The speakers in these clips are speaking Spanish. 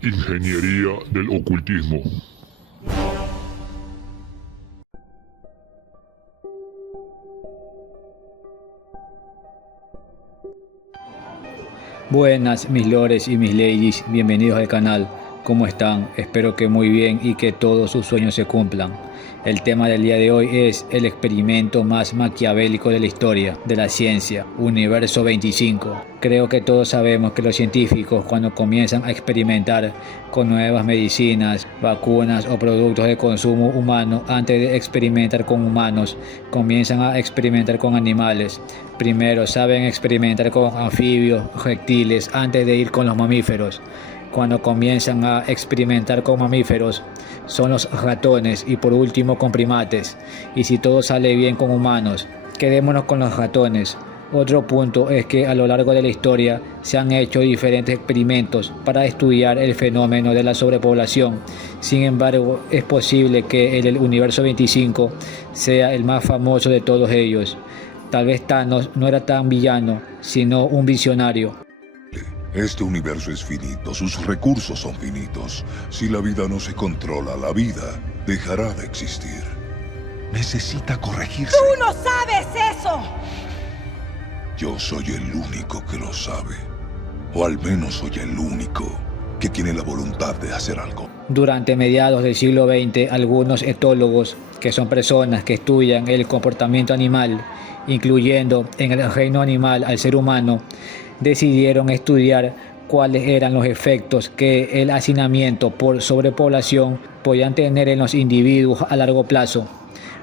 Ingeniería del ocultismo. Buenas mis lores y mis ladies, bienvenidos al canal. ¿Cómo están? Espero que muy bien y que todos sus sueños se cumplan. El tema del día de hoy es el experimento más maquiavélico de la historia de la ciencia, Universo 25. Creo que todos sabemos que los científicos, cuando comienzan a experimentar con nuevas medicinas, vacunas o productos de consumo humano, antes de experimentar con humanos, comienzan a experimentar con animales. Primero saben experimentar con anfibios, reptiles, antes de ir con los mamíferos. Cuando comienzan a experimentar con mamíferos, son los ratones y por último con primates. Y si todo sale bien con humanos, quedémonos con los ratones. Otro punto es que a lo largo de la historia se han hecho diferentes experimentos para estudiar el fenómeno de la sobrepoblación. Sin embargo, es posible que el Universo 25 sea el más famoso de todos ellos. Tal vez Thanos no era tan villano, sino un visionario. Este universo es finito, sus recursos son finitos. Si la vida no se controla, la vida dejará de existir. Necesita corregirse. ¡Tú no sabes eso! Yo soy el único que lo sabe. O al menos soy el único que tiene la voluntad de hacer algo. Durante mediados del siglo XX, algunos etólogos, que son personas que estudian el comportamiento animal, incluyendo en el reino animal al ser humano, decidieron estudiar cuáles eran los efectos que el hacinamiento por sobrepoblación podían tener en los individuos a largo plazo.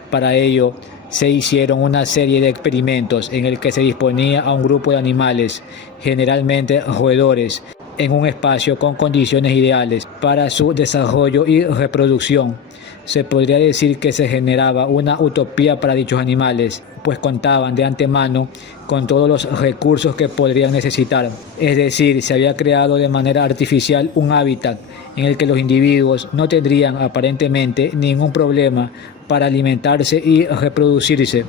Para ello, se hicieron una serie de experimentos en el que se disponía a un grupo de animales, generalmente roedores, en un espacio con condiciones ideales para su desarrollo y reproducción. Se podría decir que se generaba una utopía para dichos animales, pues contaban de antemano con todos los recursos que podrían necesitar. Es decir, se había creado de manera artificial un hábitat en el que los individuos no tendrían aparentemente ningún problema para alimentarse y reproducirse.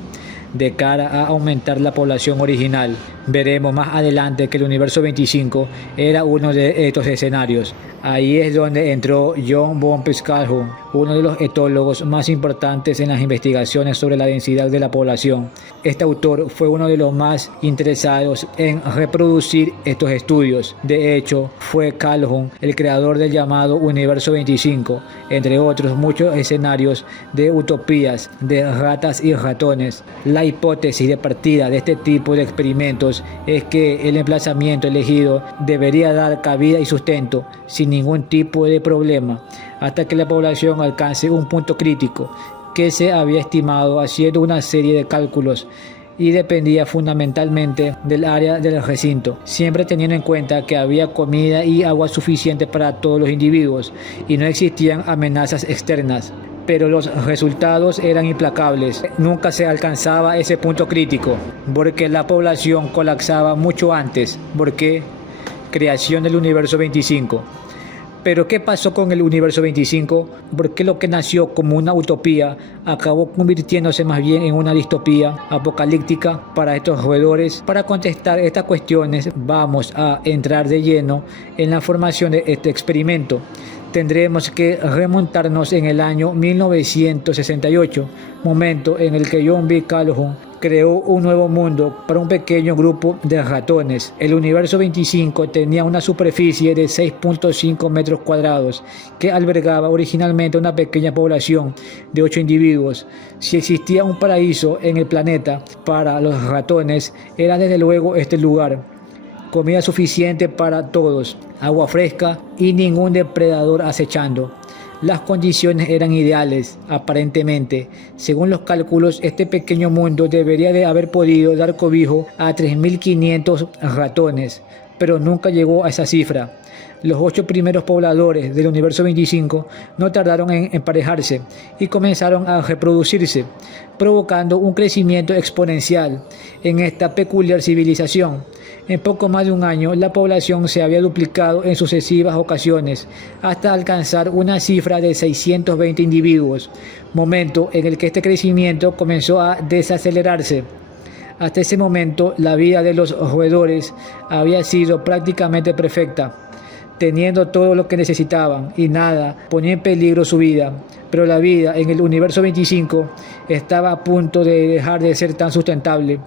De cara a aumentar la población original, veremos más adelante que el Universo 25 era uno de estos escenarios. Ahí es donde entró John von Calhoun, uno de los etólogos más importantes en las investigaciones sobre la densidad de la población. Este autor fue uno de los más interesados en reproducir estos estudios. De hecho, fue Calhoun el creador del llamado Universo 25, entre otros muchos escenarios de utopías de ratas y ratones. La hipótesis de partida de este tipo de experimentos es que el emplazamiento elegido debería dar cabida y sustento sin ningún tipo de problema hasta que la población alcance un punto crítico que se había estimado haciendo una serie de cálculos y dependía fundamentalmente del área del recinto, siempre teniendo en cuenta que había comida y agua suficiente para todos los individuos y no existían amenazas externas. Pero los resultados eran implacables. Nunca se alcanzaba ese punto crítico, porque la población colapsaba mucho antes. ¿Por qué? Creación del Universo 25. Pero ¿qué pasó con el Universo 25? ¿Por qué lo que nació como una utopía acabó convirtiéndose más bien en una distopía apocalíptica para estos roedores? Para contestar estas cuestiones vamos a entrar de lleno en la formación de este experimento. Tendremos que remontarnos en el año 1968, momento en el que John B. Calhoun creó un nuevo mundo para un pequeño grupo de ratones. El Universo 25 tenía una superficie de 6.5 metros cuadrados que albergaba originalmente una pequeña población de 8 individuos. Si existía un paraíso en el planeta para los ratones, era desde luego este lugar. Comida suficiente para todos, agua fresca y ningún depredador acechando. Las condiciones eran ideales, aparentemente. Según los cálculos, este pequeño mundo debería de haber podido dar cobijo a 3.500 ratones, pero nunca llegó a esa cifra. Los 8 primeros pobladores del Universo 25 no tardaron en emparejarse y comenzaron a reproducirse, provocando un crecimiento exponencial en esta peculiar civilización. En poco más de un año, la población se había duplicado en sucesivas ocasiones hasta alcanzar una cifra de 620 individuos, momento en el que este crecimiento comenzó a desacelerarse. Hasta ese momento, la vida de los roedores había sido prácticamente perfecta. teniendo todo lo que necesitaban y nada ponía en peligro su vida. Pero la vida en el universo 25 estaba a punto de dejar de ser tan sustentable,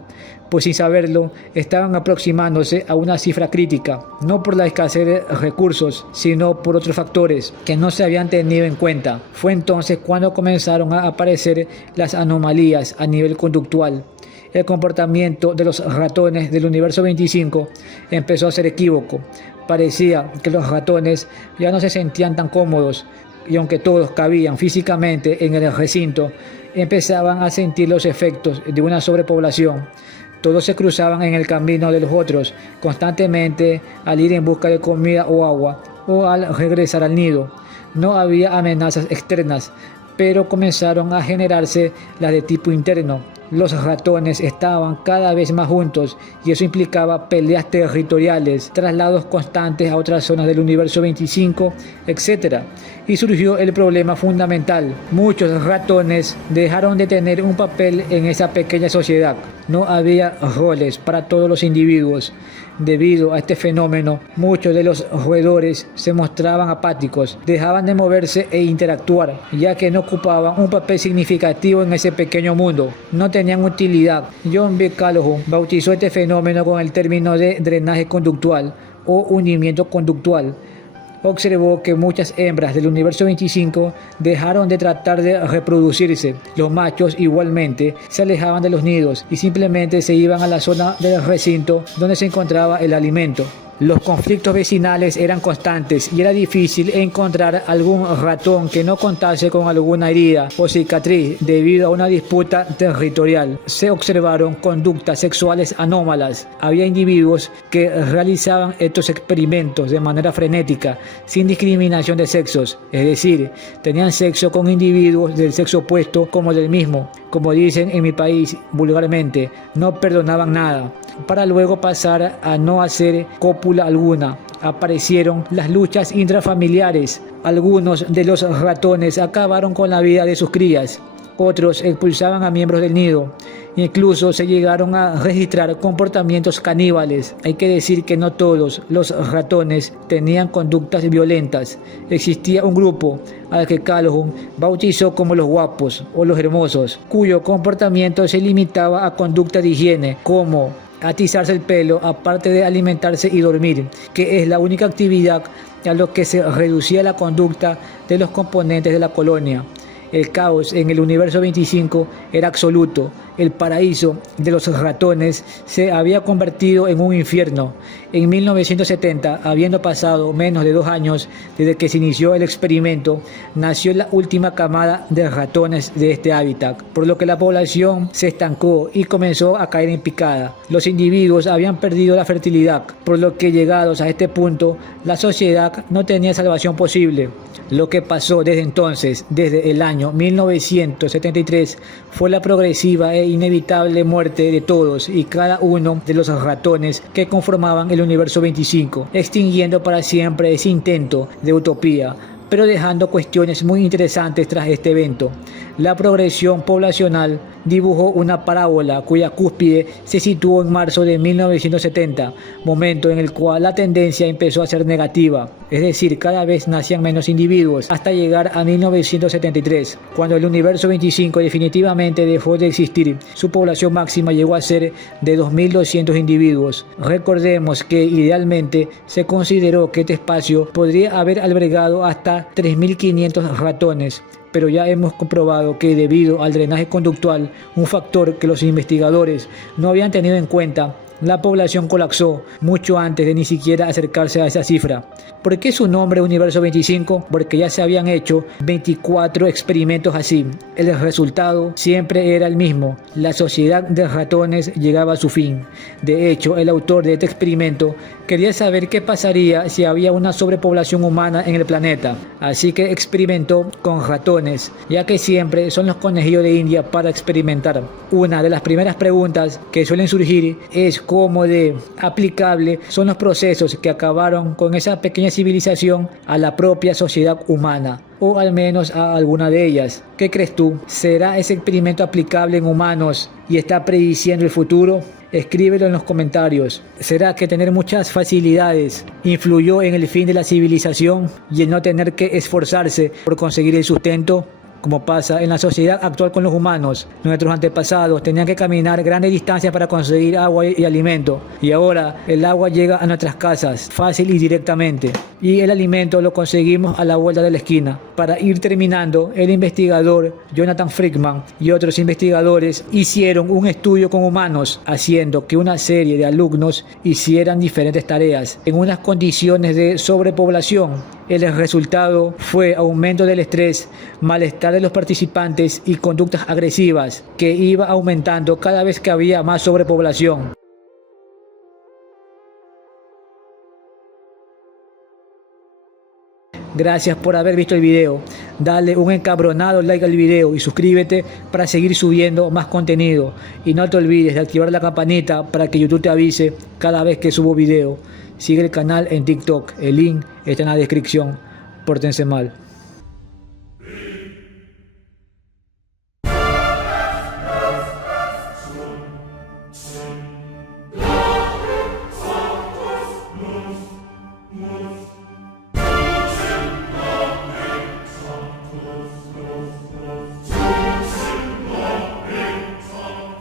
pues sin saberlo estaban aproximándose a una cifra crítica, no por la escasez de recursos, sino por otros factores que no se habían tenido en cuenta. Fue entonces cuando comenzaron a aparecer las anomalías a nivel conductual. El comportamiento de los ratones del universo 25 empezó a ser equívoco. Parecía que los ratones ya no se sentían tan cómodos, y aunque todos cabían físicamente en el recinto, empezaban a sentir los efectos de una sobrepoblación. Todos se cruzaban en el camino de los otros constantemente al ir en busca de comida o agua o al regresar al nido. No había amenazas externas, pero comenzaron a generarse las de tipo interno. Los ratones estaban cada vez más juntos y eso implicaba peleas territoriales, traslados constantes a otras zonas del universo 25, etc. Y surgió el problema fundamental. Muchos ratones dejaron de tener un papel en esa pequeña sociedad. No había roles para todos los individuos. Debido a este fenómeno, muchos de los roedores se mostraban apáticos, dejaban de moverse e interactuar, ya que no ocupaban un papel significativo en ese pequeño mundo. No tenían utilidad. John B. Calhoun bautizó este fenómeno con el término de drenaje conductual o hundimiento conductual. Observó que muchas hembras del universo 25 dejaron de tratar de reproducirse. Los machos igualmente se alejaban de los nidos y simplemente se iban a la zona del recinto donde se encontraba el alimento. Los conflictos vecinales eran constantes y era difícil encontrar algún ratón que no contase con alguna herida o cicatriz debido a una disputa territorial. Se observaron conductas sexuales anómalas. Había individuos que realizaban estos experimentos de manera frenética, sin discriminación de sexos, es decir, tenían sexo con individuos del sexo opuesto como del mismo. Como dicen en mi país vulgarmente, no perdonaban nada, para luego pasar a no hacer cópula alguna. Aparecieron las luchas intrafamiliares. Algunos de los ratones acabaron con la vida de sus crías. Otros expulsaban a miembros del nido. Incluso se llegaron a registrar comportamientos caníbales. Hay que decir que no todos los ratones tenían conductas violentas. Existía un grupo al que Calhoun bautizó como los guapos o los hermosos, cuyo comportamiento se limitaba a conductas de higiene, como atizarse el pelo, aparte de alimentarse y dormir, que es la única actividad a lo que se reducía la conducta de los componentes de la colonia. El caos en el universo 25 era absoluto. El paraíso de los ratones se había convertido en un infierno. En 1970, habiendo pasado menos de 2 años desde que se inició el experimento, nació la última camada de ratones de este hábitat, por lo que la población se estancó y comenzó a caer en picada. Los individuos habían perdido la fertilidad, por lo que llegados a este punto, la sociedad no tenía salvación posible. Lo que pasó desde entonces, desde el año 1973, fue la progresiva e inevitable muerte de todos y cada uno de los ratones que conformaban el universo 25, extinguiendo para siempre ese intento de utopía, pero dejando cuestiones muy interesantes tras este evento. La progresión poblacional dibujó una parábola cuya cúspide se situó en marzo de 1970, momento en el cual la tendencia empezó a ser negativa, es decir, cada vez nacían menos individuos, hasta llegar a 1973, cuando el universo 25 definitivamente dejó de existir. Su población máxima llegó a ser de 2.200 individuos. Recordemos que idealmente se consideró que este espacio podría haber albergado hasta 3.500 ratones, pero ya hemos comprobado que debido al drenaje conductual, un factor que los investigadores no habían tenido en cuenta, la población colapsó mucho antes de ni siquiera acercarse a esa cifra. ¿Por qué su nombre Universo 25? Porque ya se habían hecho 24 experimentos así. El resultado siempre era el mismo. La sociedad de ratones llegaba a su fin. De hecho, el autor de este experimento quería saber qué pasaría si había una sobrepoblación humana en el planeta. Así que experimentó con ratones, ya que siempre son los conejillos de India para experimentar. Una de las primeras preguntas que suelen surgir es cómo de aplicable son los procesos que acabaron con esa pequeña civilización a la propia sociedad humana. o al menos a alguna de ellas. ¿Qué crees tú? ¿Será ese experimento aplicable en humanos y está prediciendo el futuro? Escríbelo en los comentarios. ¿Será que tener muchas facilidades influyó en el fin de la civilización y el no tener que esforzarse por conseguir el sustento? Como pasa en la sociedad actual con los humanos. Nuestros antepasados tenían que caminar grandes distancias para conseguir agua y alimento. Y ahora el agua llega a nuestras casas fácil y directamente. Y el alimento lo conseguimos a la vuelta de la esquina. Para ir terminando, el investigador Jonathan Friedman y otros investigadores hicieron un estudio con humanos, haciendo que una serie de alumnos hicieran diferentes tareas en unas condiciones de sobrepoblación. El resultado fue aumento del estrés, malestar de los participantes y conductas agresivas que iba aumentando cada vez que había más sobrepoblación. Gracias por haber visto el video. Dale un encabronado like al video y suscríbete para seguir subiendo más contenido. Y no te olvides de activar la campanita para que YouTube te avise cada vez que subo video. Sigue el canal en TikTok, el link está en la descripción. Pórtense mal.